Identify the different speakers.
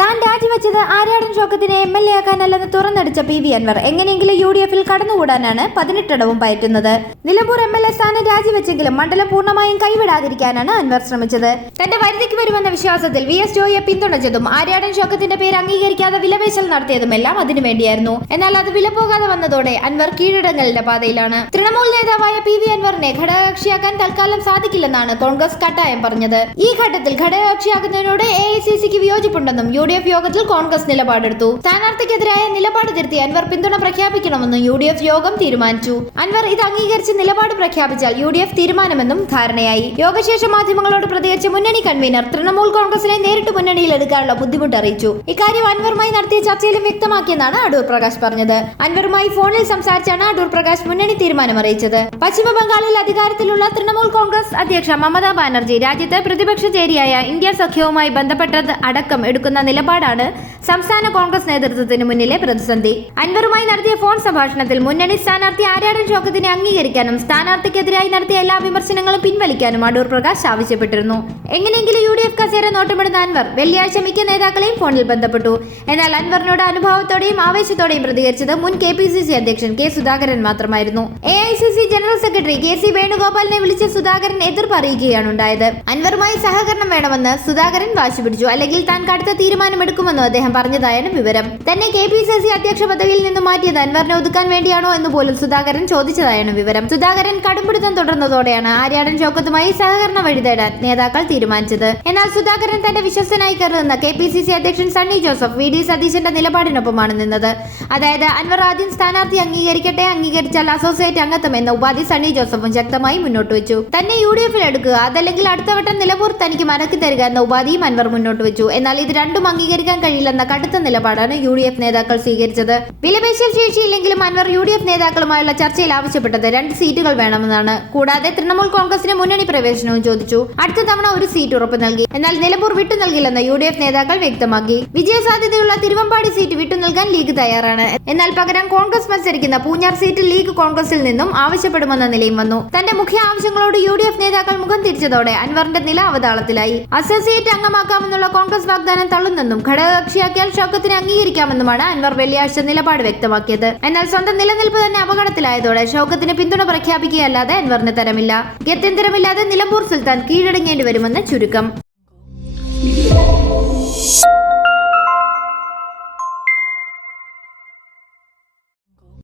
Speaker 1: താൻ രാജിവെച്ചത് ആര്യാടൻ ഷോക്കത്തിനെ എം എൽ എ ആക്കാനല്ലെന്ന് തുറന്നടിച്ച പി വി അൻവർ. എങ്ങനെയെങ്കിലും യു ഡി എഫിൽ കടന്നുകൂടാനാണ് പതിനെട്ടിടവും പയറ്റുന്നത്. നിലമ്പൂർ എം എൽ എ സ്ഥാനം രാജിവെച്ചെങ്കിലും മണ്ഡലം പൂർണമായും കൈവിടാതിരിക്കാനാണ് അൻവർ ശ്രമിച്ചത്. തന്റെ വരുതിക്ക് വരുമെന്ന വിശ്വാസത്തിൽ വി എസ് ജോയിയെ പിന്തുണച്ചതും ആര്യാടൻ ഷോക്കത്തിന്റെ പേര് അംഗീകരിക്കാതെ വിലപേശൽ നടത്തിയതുമെല്ലാം അതിനുവേണ്ടിയായിരുന്നു എന്നാൽ അത് വിലപോകാതെ വന്നതോടെ അൻവർ കീഴടങ്ങലിന്റെ പാതയിലാണ്. തൃണമൂൽ നേതാവായ പി വി അൻവറിനെ ഘടകകക്ഷിയാക്കാൻ തൽക്കാലം സാധിക്കില്ലെന്നാണ് കോൺഗ്രസ് കട്ടായം പറഞ്ഞത്. ഈ ഘട്ടത്തിൽ ഘടകകക്ഷിയാകുന്നതിനോട് എ ഐ സി സിക്ക് വിയോജിപ്പുണ്ടെന്നും യു ഡി എഫ് യോഗത്തിൽ കോൺഗ്രസ് നിലപാടെടുത്തു. സ്ഥാനാർത്ഥിക്കെതിരായ നിലപാട് തിരുത്തി അൻവർ പിന്തുണ പ്രഖ്യാപിക്കണമെന്നും യു ഡി എഫ് യോഗം തീരുമാനിച്ചു. അൻവർ ഇത് അംഗീകരിച്ച് നിലപാട് പ്രഖ്യാപിച്ചാൽ യു ഡി എഫ് തീരുമാനമെന്നും ധാരണയായി. യോഗശേഷം മാധ്യമങ്ങളോട് പ്രതികരിച്ച മുന്നണി കൺവീനർ തൃണമൂൽ കോൺഗ്രസിനെ നേരിട്ട് മുന്നണിയിൽ എടുക്കാനുള്ള ബുദ്ധിമുട്ട് അറിയിച്ചു. ഇക്കാര്യം അൻവറുമായി നടത്തിയ ചർച്ചയിലും വ്യക്തമാക്കിയെന്നാണ് അടൂർ പ്രകാശ് പറഞ്ഞത്. അൻവറുമായി ഫോണിൽ സംസാരിച്ചാണ് അടൂർ പ്രകാശ് മുന്നണി തീരുമാനം അറിയിച്ചത്. പശ്ചിമബംഗാളിൽ അധികാരത്തിലുള്ള തൃണമൂൽ കോൺഗ്രസ് അധ്യക്ഷ മമതാ ബാനർജി രാജ്യത്ത് പ്രതിപക്ഷ ചേരിയായ ഇന്ത്യ സഖ്യവുമായി ബന്ധപ്പെട്ടത് അടക്കം എടുക്കുന്ന നിലപാടാണ് സംസ്ഥാന കോൺഗ്രസ് നേതൃത്വത്തിന് മുന്നിലെ പ്രതിസന്ധി. അൻവറുമായി നടത്തിയ ഫോൺ സംഭാഷണത്തിൽ മുന്നണി സ്ഥാനാർത്ഥി ആര്യാടൻ ഷോക്കത്തിനെ അംഗീകരിക്കാനും സ്ഥാനാർത്ഥിക്കെതിരായി നടത്തിയ എല്ലാ വിമർശനങ്ങളും പിൻവലിക്കാനും അടൂർ പ്രകാശ് ആവശ്യപ്പെട്ടിരുന്നു. എങ്ങനെയെങ്കിലും യു ഡി എഫ് കസേര നോട്ടമിടുന്ന അൻവർ വെള്ളിയാഴ്ച മിക്ക നേതാക്കളെയും ഫോണിൽ ബന്ധപ്പെട്ടു. എന്നാൽ അൻവറിനോട് അനുഭവത്തോടെയും ആവേശത്തോടെയും പ്രതികരിച്ചത് മുൻ കെ പി സി സി അധ്യക്ഷൻ കെ സുധാകരൻ മാത്രമായിരുന്നു. A I C C general secretary K C വേണുഗോപാലിനെ വിളിച്ച സുധാകരൻ എതിർപ്പ് അറിയിക്കുകയാണ് ഉണ്ടായത്. അൻവറുമായി സഹകരണം വേണമെന്ന് സുധാകരൻ വാശിപിടിച്ചു അല്ലെങ്കിൽ താൻ കടുത്ത തീരുമാനമെടുക്കുമെന്നും അദ്ദേഹം പറഞ്ഞതായാണ് വിവരം. തന്നെ കെ പി സി സി അധ്യക്ഷ പദവിയിൽ നിന്ന് മാറ്റിയത് അൻവറിനെ ഒതുക്കാൻ വേണ്ടിയാണോ എന്ന് പോലും സുധാകരൻ ചോദിച്ചതായാണ് വിവരം. സുധാകരൻ കടുംപിടുത്തം തുടർന്നതോടെയാണ് ആര്യാടൻ ചോക്കത്തുമായി സഹകരണ വഴി തേടാൻ നേതാക്കൾ തീരുമാനിച്ചത്. എന്നാൽ സുധാകരൻ തന്റെ വിശ്വസ്തനായി കരുതുന്ന കെ പി സി സി അധ്യക്ഷൻ സണ്ണി ജോസഫ് വി ഡി സതീശന്റെ നിലപാടിനൊപ്പമാണ് നിന്നത്. അതായത് അൻവർ ആദ്യം സ്ഥാനാർത്ഥി അംഗീകരിക്കട്ടെ അംഗീകരിച്ചാൽ അസോസിയേറ്റ് അംഗത്വം എന്ന ഉപാധി സണ്ണി ജോസഫും ശക്തമായി മുന്നോട്ട് വെച്ചു. തന്നെ യു ഡി എഫിൽ എടുക്കുക അതല്ലെങ്കിൽ അടുത്തവട്ടം വട്ടം നിലമ്പൂർ തനിക്ക് മടക്കി തരിക എന്ന ഉപാധിയും അൻവർ മുന്നോട്ട് വെച്ചു. എന്നാൽ ഇത് രണ്ടും അംഗീകരിക്കാൻ കഴിയില്ലെന്ന കടുത്ത നിലപാടാണ് യു ഡി എഫ് നേതാക്കൾ സ്വീകരിച്ചത്. വിലപേശൽ ശേഷിയില്ലെങ്കിലും അൻവർ യു ഡി എഫ് നേതാക്കളുമായുള്ള ചർച്ചയിൽ ആവശ്യപ്പെട്ടത് രണ്ട് സീറ്റുകൾ വേണമെന്നാണ്. കൂടാതെ തൃണമൂൽ കോൺഗ്രസിന് മുന്നണി പ്രവേശനവും ചോദിച്ചു. അടുത്ത തവണ ഒരു സീറ്റ് ഉറപ്പ് നൽകി. എന്നാൽ നിലമ്പൂർ വിട്ടു നൽകില്ലെന്ന് യു ഡി എഫ് നേതാക്കൾ വ്യക്തമാക്കി. വിജയസാധ്യതയുള്ള തിരുവമ്പാടി സീറ്റ് വിട്ടു നൽകാൻ ലീഗ് തയ്യാറാണ്. എന്നാൽ പകരം കോൺഗ്രസ് മത്സരിക്കുന്ന പൂഞ്ഞാർ സീറ്റ് ലീഗ് കോൺഗ്രസിൽ നിന്നും ആവശ്യപ്പെടുമെന്ന നിലയും വന്നു. തന്റെ മുഖ്യ ആവശ്യങ്ങളോട് യു ഡി എഫ് നേതാക്കൾ മുഖം തിരിച്ചതോടെ അൻവറിന്റെ നില അവതാളത്തിലായി. അസോസിയേറ്റ് അംഗമാക്കാമെന്നുള്ള കോൺഗ്രസ് വാഗ്ദാനം തള്ളുന്നെന്നും ഘടകകക്ഷിയാക്കിയാൽ ഷൗക്കത്തിനെ അംഗീകരിക്കാമെന്നുമാണ് അൻവർ വെള്ളിയാഴ്ച നിലപാട് വ്യക്തമാക്കിയത്. എന്നാൽ സ്വന്തം നിലനിൽപ്പ് തന്നെ അപകടത്തിലായതോടെ ഷൗക്കത്തിന് പിന്തുണ പ്രഖ്യാപിക്കുകയല്ലാതെ അൻവറിന് തരമില്ല. ഗത്യന്തരമില്ലാതെ നിലമ്പൂർ സുൽത്താൻ കീഴടങ്ങേണ്ടി വരുമെന്ന് ചുരുക്കം.